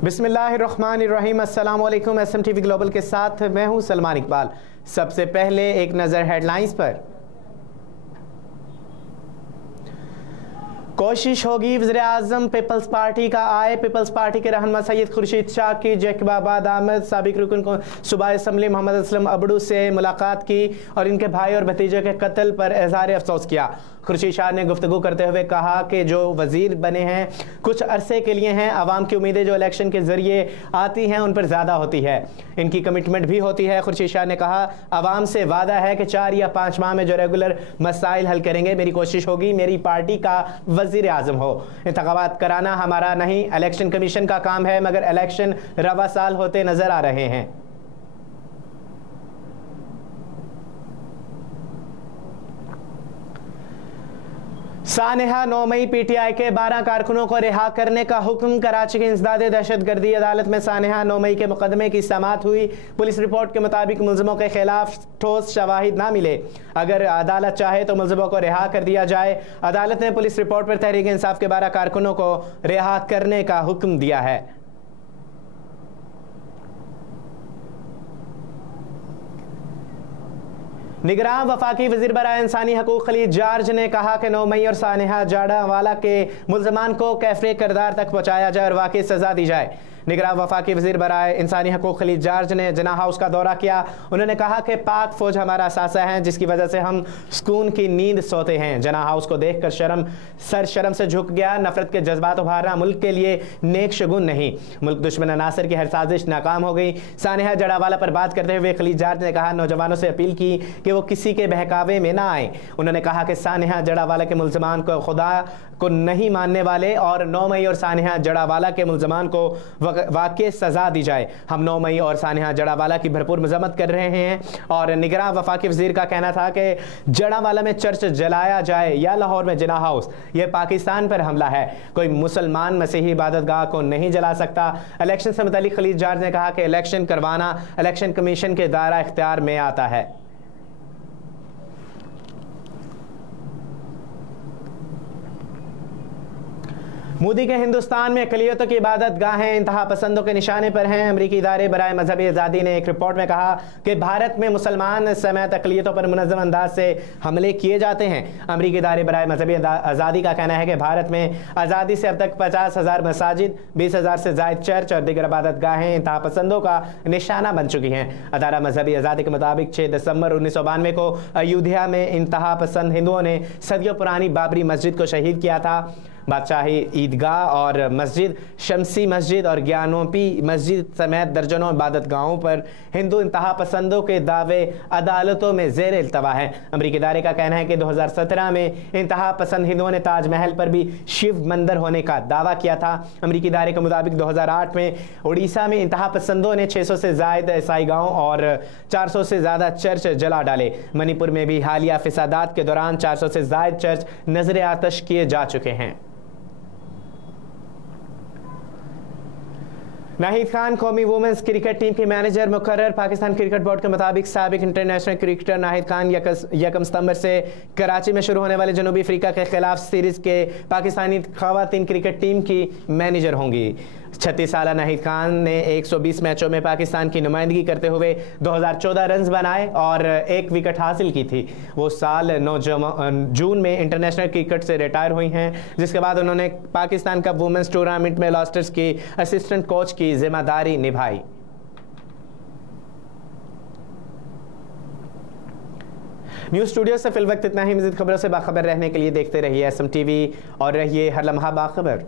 बिस्मिल्लाहिर्रहमानिर्रहीम। अस्सलाम वालेकुम। SMTV ग्लोबल के साथ मैं हूं सलमान इकबाल। सबसे पहले एक नज़र हेडलाइंस पर। कोशिश होगी वज़ीर-ए-आज़म पीपल्स पार्टी का आए। पीपल्स पार्टी के रहनुमा सैयद खुर्शीद शाह की जैकबाबाद आमद। साबिक रुकन को सूबाई असम्बली मोहम्मद असलम अबड़ू से मुलाकात की और इनके भाई और भतीजे के कत्ल पर इज़हार अफसोस किया। खुर्शीद शाह ने गुफ्तगू करते हुए कहा कि जो वज़ीर बने हैं कुछ अरसे के लिए हैं, आवाम की उम्मीदें जो इलेक्शन के ज़रिए आती हैं उन पर ज़्यादा होती है, इनकी कमिटमेंट भी होती है। खुर्शीद शाह ने कहा, आवाम से वादा है कि 4 या 5 माह में जो रेगुलर मसाइल हल करेंगे। मेरी कोशिश होगी मेरी पार्टी का वज़ीर आज़म हो। इंतखाबात कराना हमारा नहीं, इलेक्शन कमीशन का काम है, मगर इलेक्शन रवा साल होते नज़र आ रहे हैं। सानेहा 9 मई PTI के 12 कारकुनों को रिहा करने का हुक्म। कराची की इंसदाद दहशतगर्दी अदालत में सानेहा 9 मई के मुकदमे की समाअत हुई। पुलिस रिपोर्ट के मुताबिक मुलजमों के खिलाफ ठोस शवाहिद ना मिले। अगर अदालत चाहे तो मुलजमों को रिहा कर दिया जाए। अदालत ने पुलिस रिपोर्ट पर तहरीक इंसाफ के 12 कारकुनों को रिहा करने का हुक्म दिया है। निगरान वफाकी वज़ीर बराए इंसानी हकूक़ खलीद जार्ज ने कहा कि 9 मई और सानेहा जाड़ावाला के मुल्ज़मान को कैफ़रे किरदार तक पहुँचाया जाए और वाक़ई सज़ा दी जाए। निगरान वफाकी वज़ीर बराए इंसानी हकूक़ खलीद जार्ज ने जना हाउस का दौरा किया। उन्होंने कहा कि पाक फ़ौज हमारा असासा है, जिसकी वजह से हम सुकून की नींद सोते हैं। जना हाउस को देख कर शर्म से झुक गया। नफरत के जज्बात उभारना मुल्क के लिए नेक शगुन नहीं। मुल्क दुश्मन अनासर की हर साजिश नाकाम हो गई। सानेहा जड़ावाला पर बात करते हुए खलीद जार्ज ने कहा, नौजवानों से अपील की कि वो किसी के बहकावे में ना आए। उन्होंने कहा कि सानेहा जड़ावाला के मुल्ज़मान को खुदा को नहीं मानने वाले और 9 मई और सानेहा जड़ावाला के मुल्ज़मान को वाकई सज़ा दी जाए। हम 9 मई और सानेहा जड़ावाला की भरपूर मज़म्मत कर रहे हैं। और निगरान वफाकी वज़ीर का कहना था कि जड़ावाला में चर्च जलाया जाए या लाहौर में जना हाउस, यह पाकिस्तान पर हमला है। कोई मुसलमान मसीही इबादतगाह को नहीं जला सकता। इलेक्शन से मुतालिक खलीद जार्ज ने कहा कि इलेक्शन करवाना इलेक्शन कमीशन के दायरा इख्तियार में आता है। मोदी के हिंदुस्तान में अक़लियतों की इबादत गाहें इंतहा पसंदों के निशाने पर हैं। अमरीकी इदारे बराए मजहबी आज़ादी ने एक रिपोर्ट में कहा कि भारत में मुसलमान समेत अक़लियतों पर मुनज़्ज़म अंदाज से हमले किए जाते हैं। अमरीकी इदारे बराए मजहबी आज़ादी का कहना है कि भारत में आज़ादी से अब तक 50,000 मसाजिद, 20,000 से ज़ायद चर्च और दीगर इबादत गाहें इंतहा पसंदों का निशाना बन चुकी हैं। अदारा मजहबी आज़ादी के मुताबिक 6 दिसंबर 1992 को अयोध्या में इंतहा पसंद हिंदुओं ने सदियों पुरानी बाबरी मस्जिद को शहीद किया था। बादशाही ईदगाह और मस्जिद, शमसी मस्जिद और ज्ञानोपी मस्जिद समेत दर्जनों इबादत गाहों पर हिंदू इंतहा पसंदों के दावे अदालतों में ज़ेर इल्तवा हैं। अमरीकी इदारे का कहना है कि 2017 में इंतहा पसंद हिंदुओं ने ताजमहल पर भी शिव मंदिर होने का दावा किया था। अमरीकी इदारे के मुताबिक 2008 में उड़ीसा में इंतहा पसंदों ने 600 से ज़ायद ईसाई गाँव और 400 से ज़्यादा चर्च जला डाले। मणिपुर में भी हालिया फिसादात के दौरान 400 से ज़ायद चर्च नजर आतश किए जा चुके हैं। नाहिद खान कौमी वुमेंस क्रिकेट टीम के मैनेजर मुकर्रर। पाकिस्तान क्रिकेट बोर्ड के मुताबिक साबिक इंटरनेशनल क्रिकेटर नाहिद खान 1 सितंबर से कराची में शुरू होने वाले जनूबी अफ्रीका के खिलाफ सीरीज़ के पाकिस्तानी ख़वातीन क्रिकेट टीम की मैनेजर होंगी। 36 साला नाहिद खान ने 120 मैचों में पाकिस्तान की नुमाइंदगी करते हुए 2014 रन्स बनाए और 1 विकेट हासिल की थी। वो साल 9 जून में इंटरनेशनल क्रिकेट से रिटायर हुई हैं, जिसके बाद उन्होंने पाकिस्तान कप वुमेंस टूर्नामेंट में लॉस्टर्स की असिस्टेंट कोच की जिम्मेदारी निभाई। न्यूज़ स्टूडियो से फिल वक्त इतना ही। मज़ीद खबरों से बाखबर रहने के लिए देखते रहिए SMTV और रहिए हर लम्हा बाखबर।